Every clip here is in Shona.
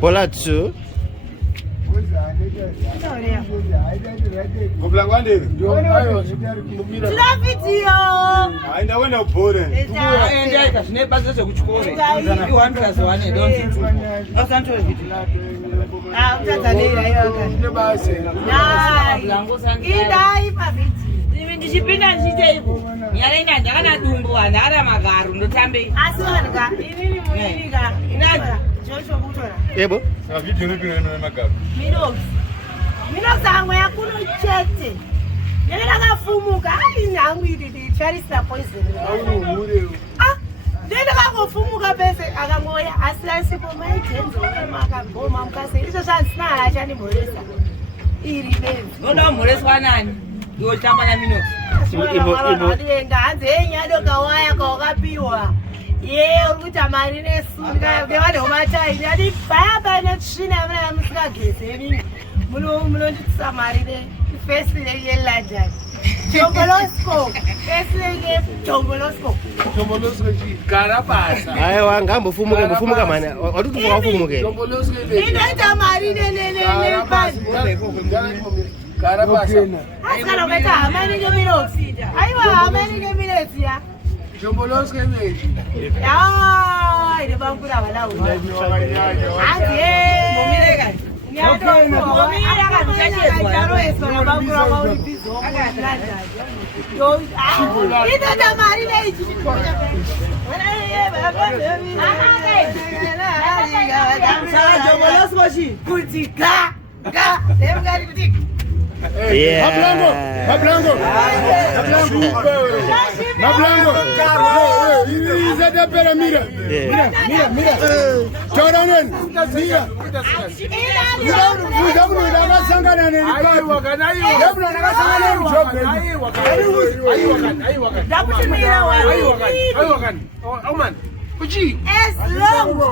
Bola 2. Ndichipinda ndichiteiko nyaraina ndakana dumbu andara magaro ndotambe asi wanga inini muinika inaja joshua kutora Yebo video nopinda magaro Minox amwe yakuno chete yena akafumuka inhangu idi charisa poison ndenda kangofumuka pese akangoya asilansipo maitenzo makagoma mukase izvo zvanzina hachanimhoresa iri benzi noda mhoreswa nani iwo tamba na Minox enda hanzi yenyado kawaya kawakapiwa uri kuita mari nesunga nevanhu vomataini ati bhayaba netsvina yamuna yamusingagezeni munonditisa mari nefesi yelandani Jombolosco. Jombolosco. Gara pasa. Ayo ngambofumuka mana. Watutu wafumuke. Jombolosco. Ninaita mari ne basi. Gara pasa. Asala ngata hamani ke Minox. Aiwa hamani ke Minox ya. Jombolosco meji. Ya, ide bangura wala uba. Ati momireka. Nyado momireka mchache jaro eso na bangura wa ulipizo. Yo, ide tamari ne ichi. Jombolosco shi. Kutika. Mablango. Iza da pera mira. Choranen. Mira. Mira nakasangana nerikati. Ndabula nakasangana nerikati. Ndakutimira wapi? Oman. Kuchi. Eslongo.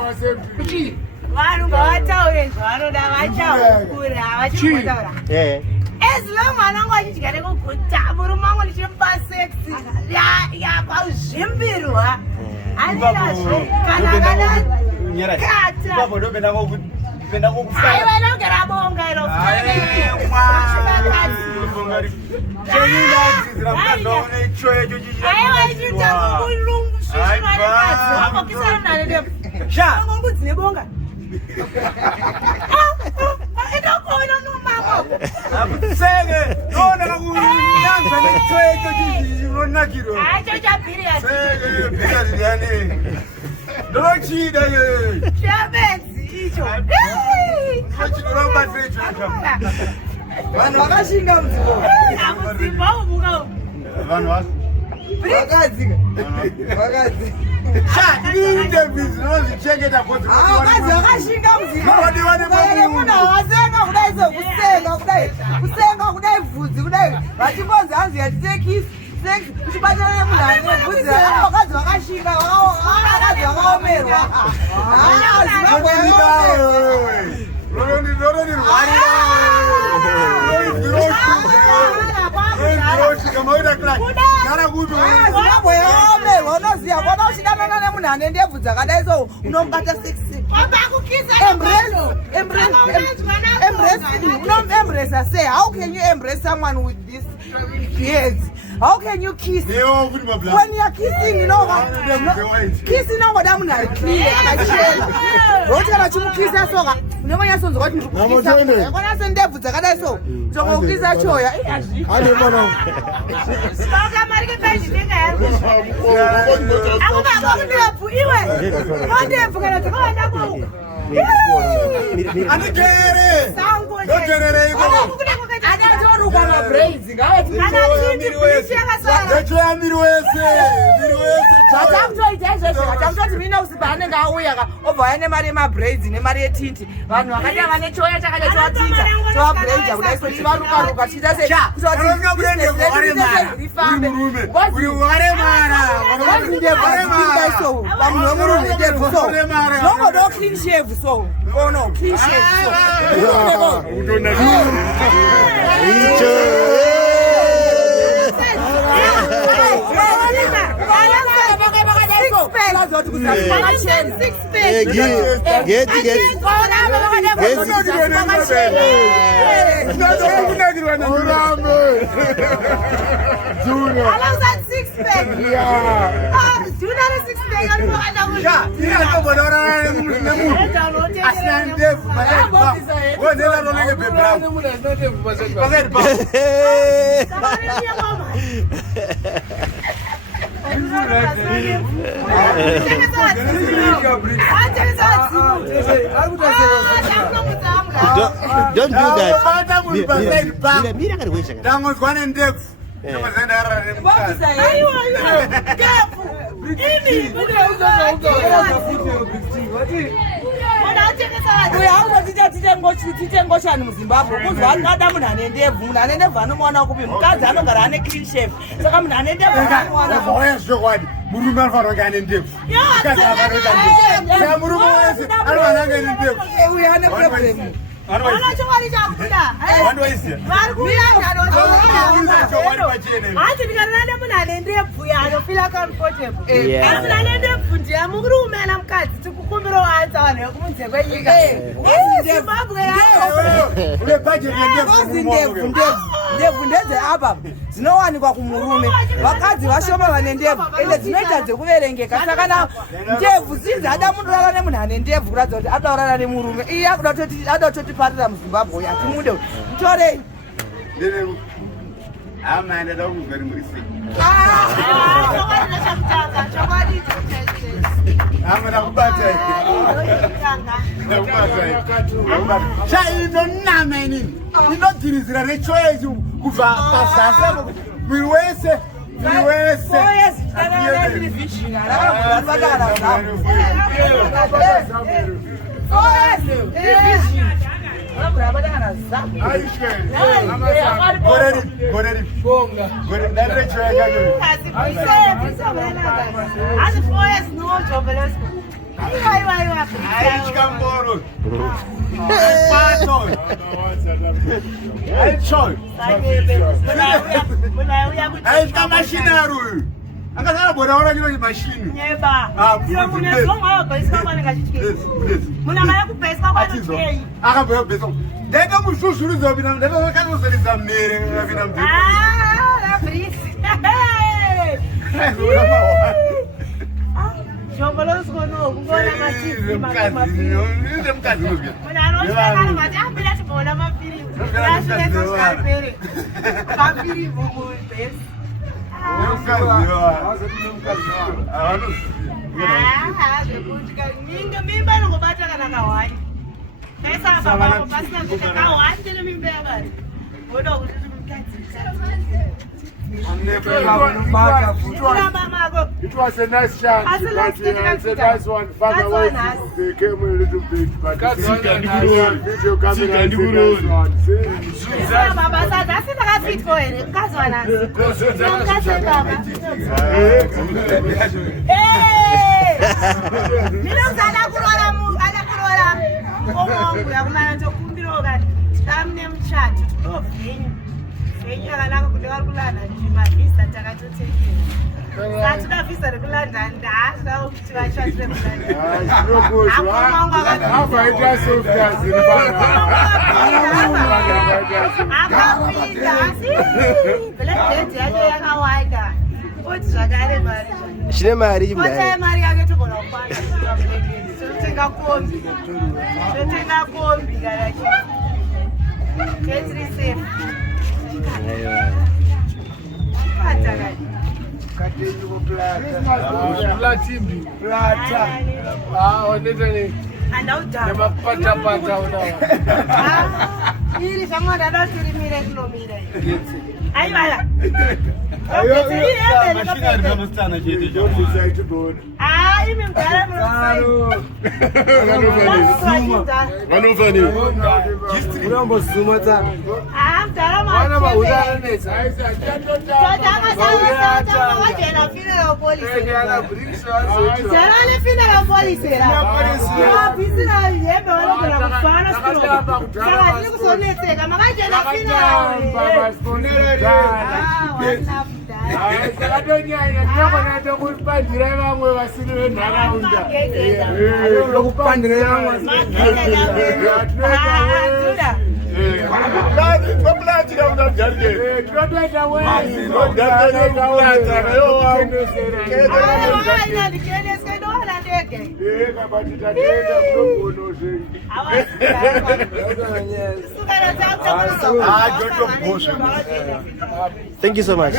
Kuchi. Vanhu ngavataure zvavanoda vachaukura vachitaura eslongo anangu achidya nekuguta murume wangu ndichimupa sexi yapazvimbirwa handinazve kana kata aiva inogera bonga iro aiva ichiita mumurungu shushwanekadzi vambokisana nanedebvu angongu dzine bonga inokona nomamo Sege, nona kakunyanza nechwecho chinonakiro. Acho chapiriya. Sege, piriya yani. Ndochida ye. Chabenzi icho. Chinoramba trecho. Vanhu vakashinga mudzimbo. Mudzimbo ubuka. Vanhu vasi. Vakadzika. Inde bizinesi chengeta kuti vakashinga mudzimbo. Munhu avasenga kudai kusenga kudai bvudzi kudai vachibonzi hanzi yatitekisi kuchibatana nemunhu ane bvudzi vakadzi vakashinga vakadzi vakaomerwa Zimbabwe yaomerwa unoziva vona uchidanana nemunhu ane ndebvu dzakadai so unomubata 6 unomembrace say how can you embrace someone with this beards? How can you kiss? When you are kissing, you know what? Kissing no goda munhu ari clear akachena. Roti kana chimukisa soka, unomanya sonzo kuti ndikukisa. Yakona sendebvu dzakadai so, chokukisa choya. Ane bona. Saka mari ke page ndinga yangu. Akuba ndebvu iwe. Ndebvu kana tikoenda kwa. Anigere. Sango. Ndogerere iko. Adachoruka ma braids ngawati miri wese. Atamtoti mina usibane ngauya ka obva ane mari ma braids ne mari yetinti vanhu vakati vane choya chakade choatinza choa braids kudai so chivaruka chita se clean shave so oh no clean shave so Don't do that. Zimbabwe kuzwa ngada munhu ane ndebvu munhu ane ndebvu anomuona kupi mukadzi anogara ane clean shave saka munhu ane ndebvu murume anofanira kunge ane ndebvu murume wese anofanira kunge ane ndebvu uyu ane problem ndebvu ndedzeapa dzinowanikwa kumurume vakadzi vashoma vane ndebvu ende dzinoita dzekuverengeka saka kana ndebvu dzinzi ada mundorara nemunhu ane ndebvu kuratidza kuti adaurara nemurume iye ada kutotiparira muzimbabwe yatimude mutorei chainonama inini inogirizira rechoezi kubva pazasi mwiri wese It was a nice chance, but it's a nice one. Father, they came a little bit, but video coming and the nice one. sakatonyanya tinokonata kupandira vamwe vasiri venharaunda Lokupandira vamwe Thank you so much.